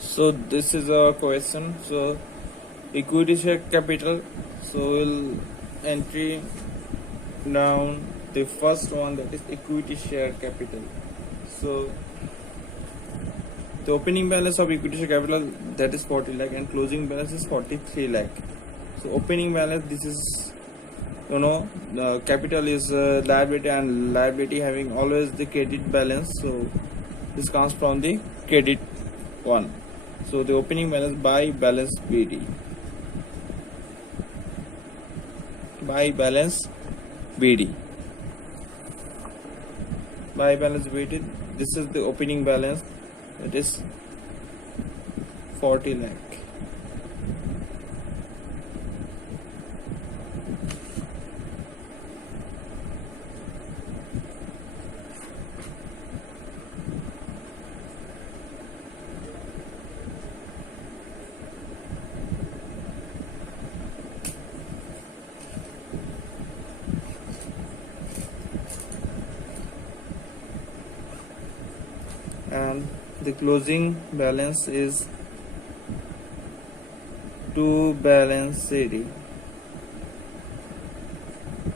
So this is our question. So equity share capital. So we'll entry down the first one, that is equity share capital. So the opening balance of equity share capital, that is 40 lakh, and closing balance is 43 lakh. So opening balance, this is, the capital is liability, and liability having always the credit balance. So this comes from the credit one. So the opening balance by balance BD. By balance BD. By balance BD. This is the opening balance. That is 40 lakh. And the closing balance is to balance CD,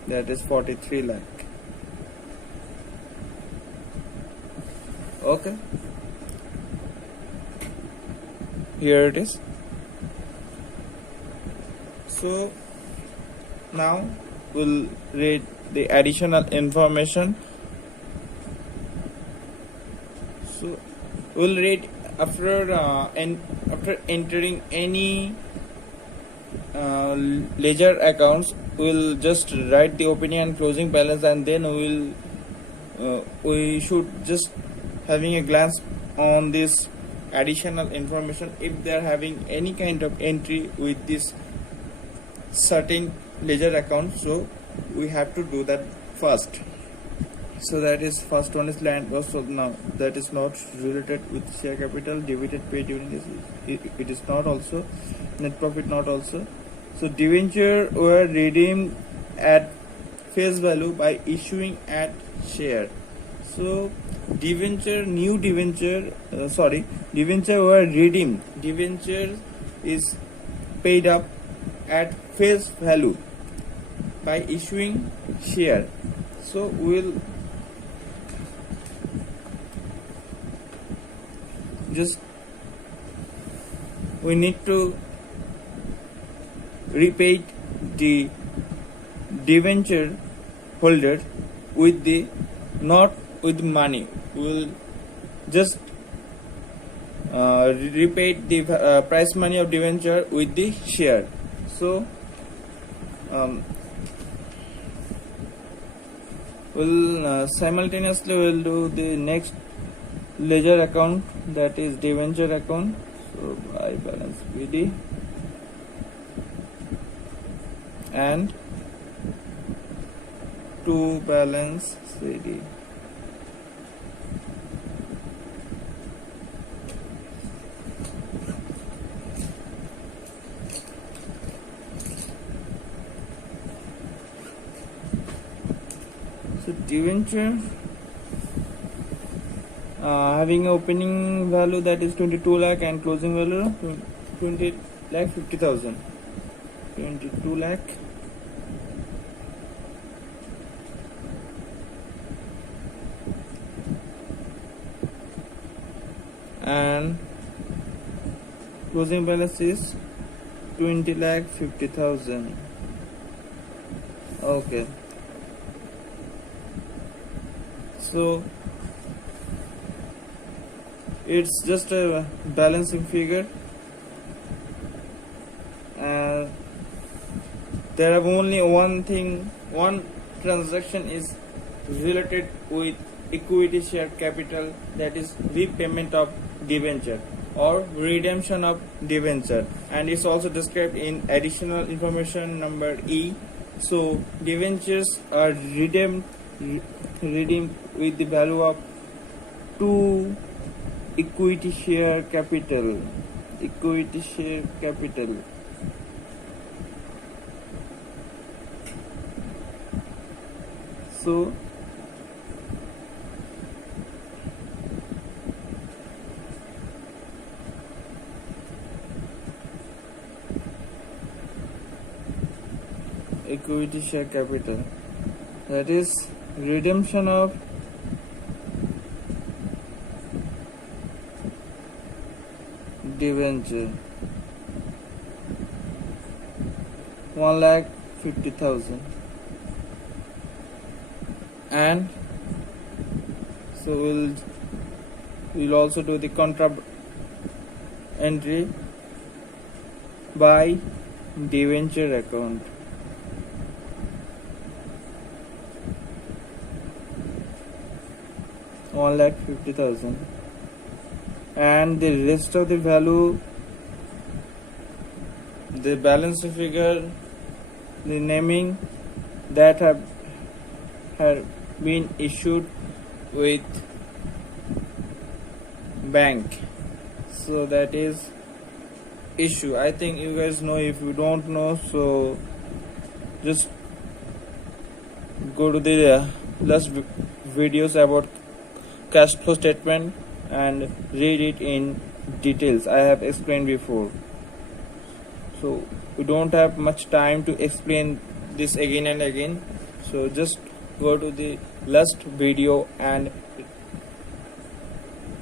that is 43 lakh. Okay, here it is. So now we'll read the additional information. So we'll read after entering any ledger accounts, we'll just write the opening and closing balance, and then we should just having a glance on this additional information if they are having any kind of entry with this certain ledger account. So we have to do that first. So that is first one is land loss. So now that is not related with share capital. Dividend paid during this, it is not also. Net profit not also. So debenture were redeemed at face value by issuing at share. So debenture were redeemed. Debenture is paid up at face value by issuing share. So we need to repay the debenture holder with the, not with money. We'll just repay the price money of debenture with the share. So we'll simultaneously we'll do the next ledger account, that is debenture account. So by balance BD and to balance CD. So debenture having opening value, that is 22 lakh, and closing value 20 lakh 50,000. 22 lakh and closing balance is 20 lakh 50,000. Okay, so it's just a balancing figure, and there are only one transaction is related with equity share capital, that is repayment of debenture or redemption of debenture, and it's also described in additional information number E. So debentures are redeemed with the value of 2 equity share capital. So equity share capital, that is redemption of debenture 1,50,000, and so we'll also do the contra entry by debenture account. $1,50,000, and the rest of the value, the balance figure, the naming that have been issued with bank. So that is issue. I think you guys know. If you don't know, so just go to the last videos about cash flow statement and read it in details. I have explained before, so we don't have much time to explain this again and again. So just go to the last video and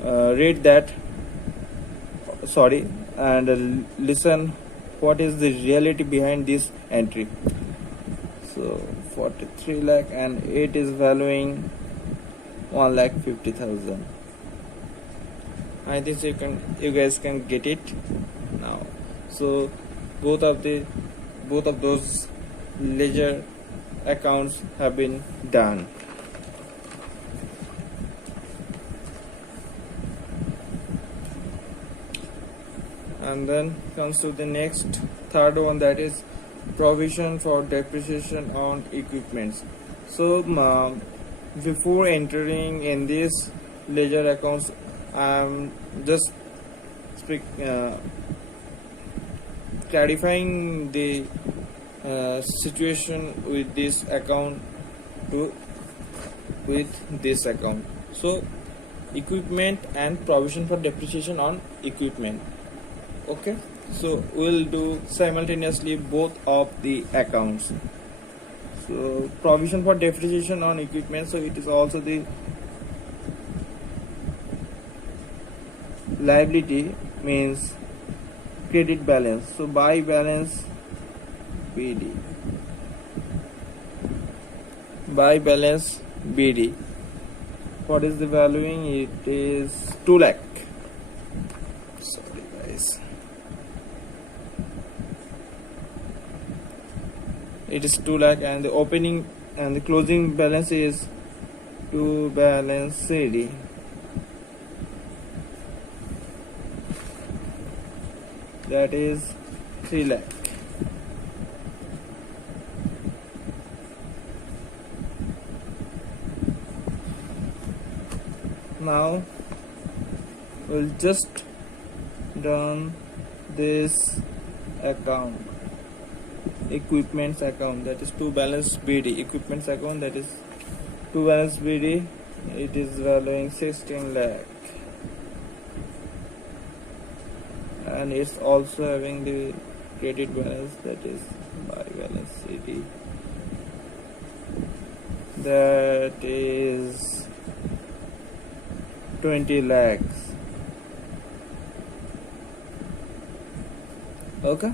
read that, and listen what is the reality behind this entry. So 43 lakh and it is valuing 1,50,000. I think you guys can get it now. So both of those ledger accounts have been done. And then comes to the next third one, that is provision for depreciation on equipments. So before entering in these ledger accounts, I'm just clarifying the situation with this account with this account. So equipment and provision for depreciation on equipment. Okay, so we'll do simultaneously both of the accounts. So provision for depreciation on equipment, so it is also the liability, means credit balance. So buy balance BD, buy balance BD. What is the valuing? It is 2 lakh. Sorry guys, it is 2 lakh, and the opening and the closing balance is to balance CD. That is 3 lakh. Now we'll just done this account, equipments account, that is to balance BD. Equipments account, that is to balance BD, it is valuing 16 lakh, and it's also having the credit balance, that is buy balance CD, that is 20 lakhs. Okay,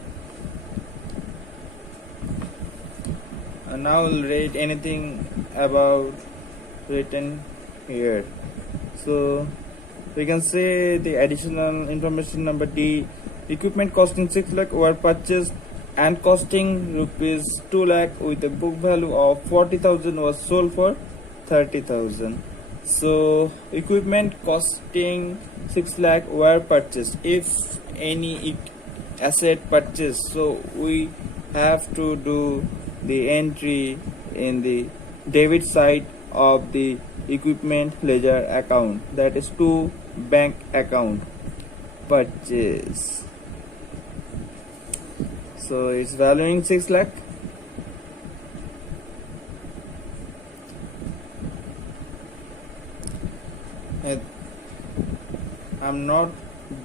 and now we'll rate anything about written here. So we can say the additional information number D, equipment costing 6 lakh were purchased and costing rupees 2 lakh with a book value of 40,000 was sold for 30,000. So equipment costing 6 lakh were purchased. If any asset purchased, so we have to do the entry in the debit side of the equipment ledger account, that is to bank account purchase. So it's valuing 6 lakh. I'm not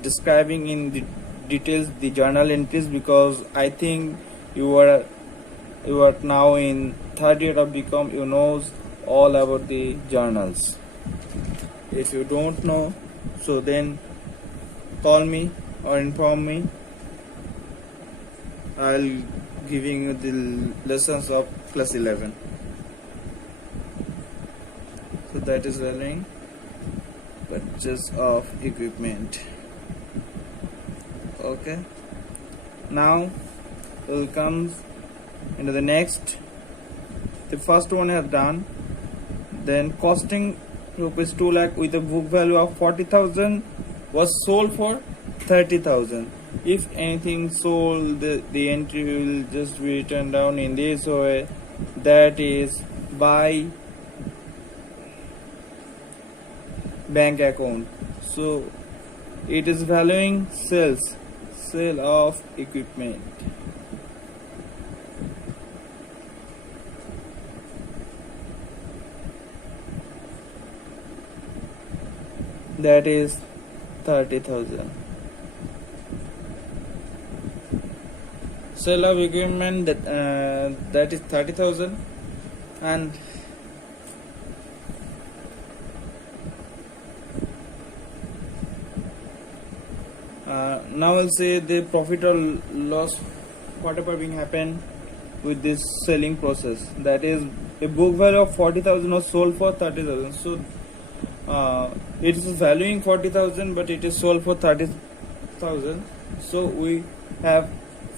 describing in the details the journal entries because I think you are you are now in third year of Bcom, you knows all about the journals. If you don't know, so then call me or inform me. I'll giving you the lessons of class 11. So that is learning purchase of equipment. Okay, now we'll come into the next. The first one I have done. Then costing rupees 2 lakh with a book value of 40,000 was sold for 30,000. If anything sold, the entry will just be written down in this way, that is by bank account. So it is valuing sale of equipment. That is 30,000. Sale of equipment, that is 30,000, and now I'll say the profit or loss, whatever being happen with this selling process. That is, a book value of 40,000 was sold for 30,000. So it is valuing 40,000, but it is sold for 30,000. So we have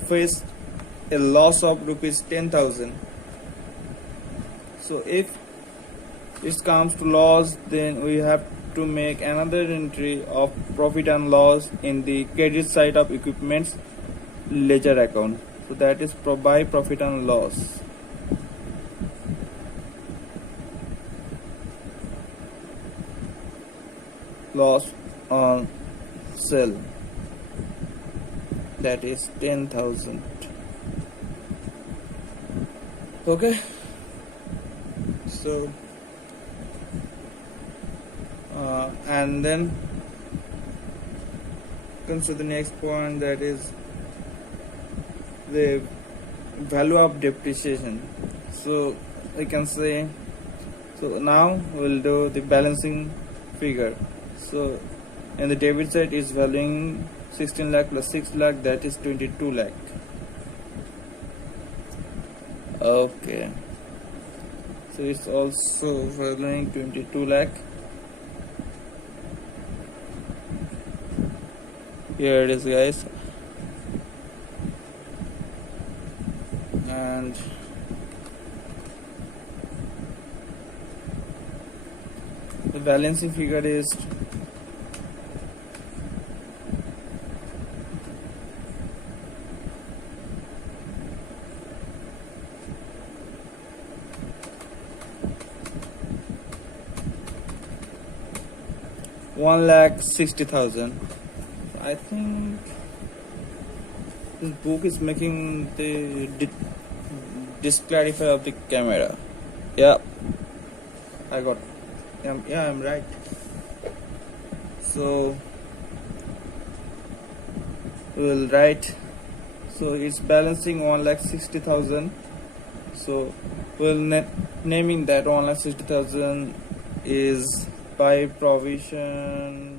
faced a loss of rupees 10,000. So if it comes to loss, then we have to make another entry of profit and loss in the credit side of equipment's ledger account. So that is by profit and loss. Loss on sale, that is 10,000. Okay, so and then comes to the next point, that is the value of depreciation. So we can say, so now we'll do the balancing figure. So in the debit side is valuing 16 lakh plus 6 lakh, that is 22 lakh. Okay, so it's also valuing 22 lakh. Here it is, guys, and the balancing figure is 1,60,000. I think this book is making the disclarify of the camera. Yeah, I got. Yeah, I'm right. So we'll write. So it's balancing 1,60,000. So we'll naming that 1,60,000 is by provision